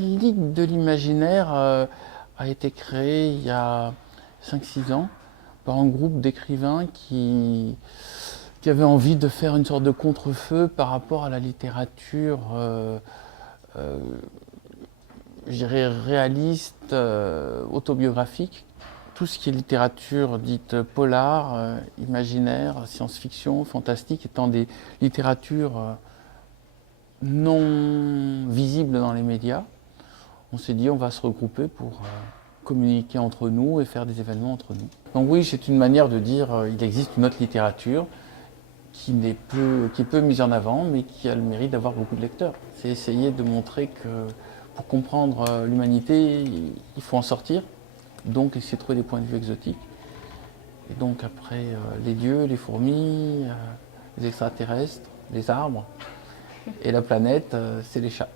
Ligue de l'imaginaire a été créée il y a 5-6 ans par un groupe d'écrivains qui avaient envie de faire une sorte de contre-feu par rapport à la littérature, euh, je dirais réaliste, autobiographique. Tout ce qui est littérature dite polar, imaginaire, science-fiction, fantastique, étant des littératures non visibles dans les médias, on s'est dit on va se regrouper pour communiquer entre nous et faire des événements entre nous. Donc oui, c'est une manière de dire il existe une autre littérature qui est peu mise en avant, mais qui a le mérite d'avoir beaucoup de lecteurs. C'est essayer de montrer que pour comprendre l'humanité, il faut en sortir, donc essayer de trouver des points de vue exotiques. Et donc après, les dieux, les fourmis, les extraterrestres, les arbres, et la planète, c'est les chats.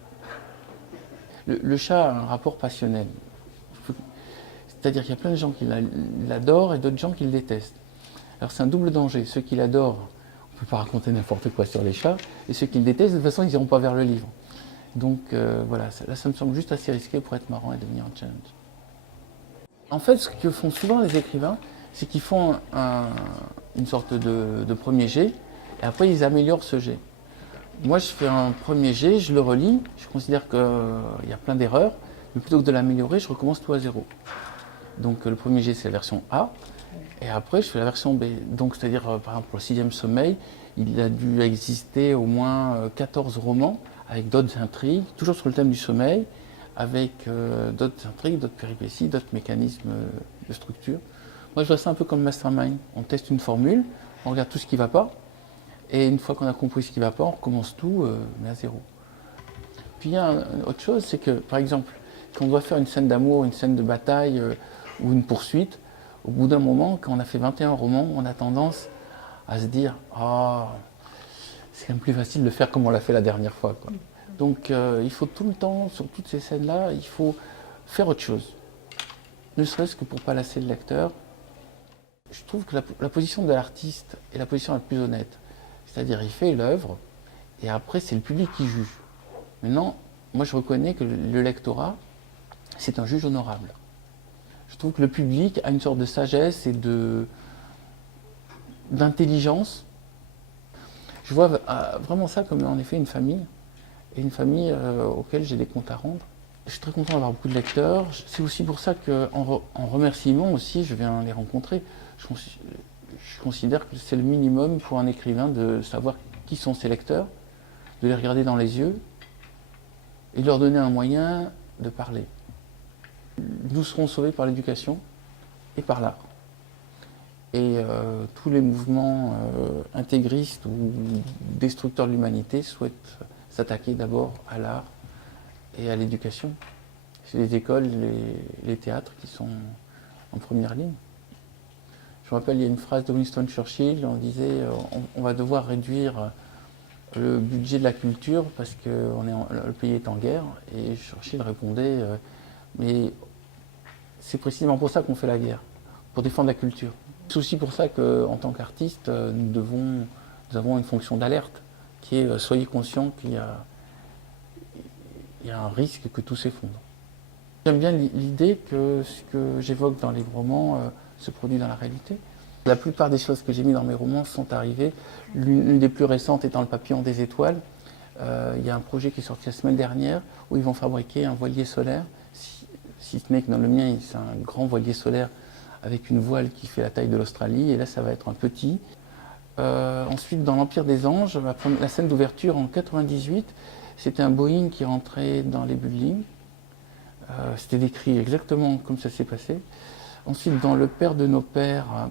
Le chat a un rapport passionnel. C'est-à-dire qu'il y a plein de gens qui l'adorent et d'autres gens qui le détestent. Alors c'est un double danger. Ceux qui l'adorent, on ne peut pas raconter n'importe quoi sur les chats, et ceux qui le détestent, de toute façon, ils n'iront pas vers le livre. Donc voilà, là ça me semble juste assez risqué pour être marrant et devenir un challenge. En fait, ce que font souvent les écrivains, c'est qu'ils font une sorte de premier jet, et après ils améliorent ce jet. Moi, je fais un premier jet, je le relis, je considère qu'il y a plein d'erreurs, mais plutôt que de l'améliorer, je recommence tout à zéro. Donc le premier jet, c'est la version A, et après, je fais la version B. Donc, c'est-à-dire, par exemple, pour le 6e sommeil, il a dû exister au moins 14 romans, avec d'autres intrigues, toujours sur le thème du sommeil, avec d'autres intrigues, d'autres péripéties, d'autres mécanismes de structure. Moi, je vois ça un peu comme Mastermind. On teste une formule, on regarde tout ce qui ne va pas, et une fois qu'on a compris ce qui ne va pas, on recommence tout, mais à zéro. Puis il y a autre chose, c'est que, par exemple, quand on doit faire une scène d'amour, une scène de bataille ou une poursuite, au bout d'un moment, quand on a fait 21 romans, on a tendance à se dire « Ah, c'est quand même plus facile de faire comme on l'a fait la dernière fois. » Donc il faut tout le temps, sur toutes ces scènes-là, il faut faire autre chose. Ne serait-ce que pour ne pas lasser le lecteur. Je trouve que la position de l'artiste est la position la plus honnête. C'est-à-dire il fait l'œuvre et après c'est le public qui juge. Maintenant, moi je reconnais que le lectorat, c'est un juge honorable. Je trouve que le public a une sorte de sagesse et d'intelligence. Je vois vraiment ça comme en effet une famille, et une famille auquel j'ai des comptes à rendre. Je suis très content d'avoir beaucoup de lecteurs. C'est aussi pour ça qu'en remerciement aussi, je viens les rencontrer. Je considère que c'est le minimum pour un écrivain de savoir qui sont ses lecteurs, de les regarder dans les yeux et de leur donner un moyen de parler. Nous serons sauvés par l'éducation et par l'art. Et tous les mouvements intégristes ou destructeurs de l'humanité souhaitent s'attaquer d'abord à l'art et à l'éducation. C'est les écoles, les théâtres qui sont en première ligne. Je me rappelle, il y a une phrase de Winston Churchill, on disait on va devoir réduire le budget de la culture parce que le pays est en guerre. Et Churchill répondait mais c'est précisément pour ça qu'on fait la guerre, pour défendre la culture. C'est aussi pour ça qu'en tant qu'artiste, nous avons une fonction d'alerte qui est soyez conscients qu'il y a un risque que tout s'effondre. J'aime bien l'idée que ce que j'évoque dans les romans se produit dans la réalité. La plupart des choses que j'ai mis dans mes romans sont arrivées. L'une des plus récentes étant Le Papillon des étoiles. Il y a un projet qui est sorti la semaine dernière où ils vont fabriquer un voilier solaire. Si ce n'est que dans le mien, c'est un grand voilier solaire avec une voile qui fait la taille de l'Australie. Et là, ça va être un petit. Ensuite, dans l'Empire des Anges, la scène d'ouverture en 98, c'était un Boeing qui rentrait dans les buildings. C'était décrit exactement comme ça s'est passé. Ensuite, dans Le Père de nos pères,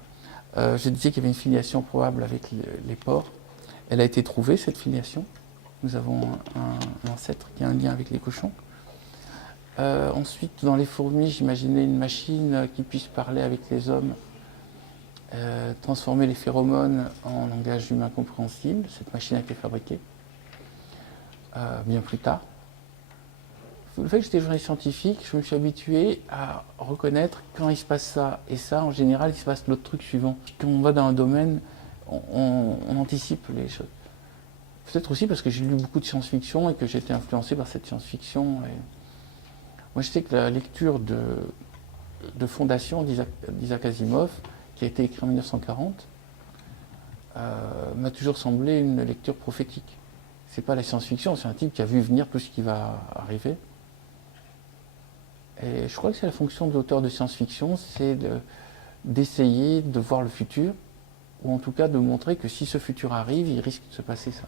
je disais qu'il y avait une filiation probable avec les porcs. Elle a été trouvée, cette filiation. Nous avons un ancêtre qui a un lien avec les cochons. Ensuite, dans Les fourmis, j'imaginais une machine qui puisse parler avec les hommes, transformer les phéromones en langage humain compréhensible. Cette machine a été fabriquée bien plus tard. Le fait que j'étais journaliste scientifique, je me suis habitué à reconnaître quand il se passe ça et ça, en général, il se passe l'autre truc suivant. Quand on va dans un domaine, on anticipe les choses. Peut-être aussi parce que j'ai lu beaucoup de science-fiction et que j'ai été influencé par cette science-fiction. Moi, je sais que la lecture de Fondation d'Isaac Asimov, qui a été écrit en 1940, m'a toujours semblé une lecture prophétique. C'est pas la science-fiction, c'est un type qui a vu venir tout ce qui va arriver. Et je crois que c'est la fonction de l'auteur de science-fiction, c'est d'essayer de voir le futur, ou en tout cas de montrer que si ce futur arrive, il risque de se passer ça.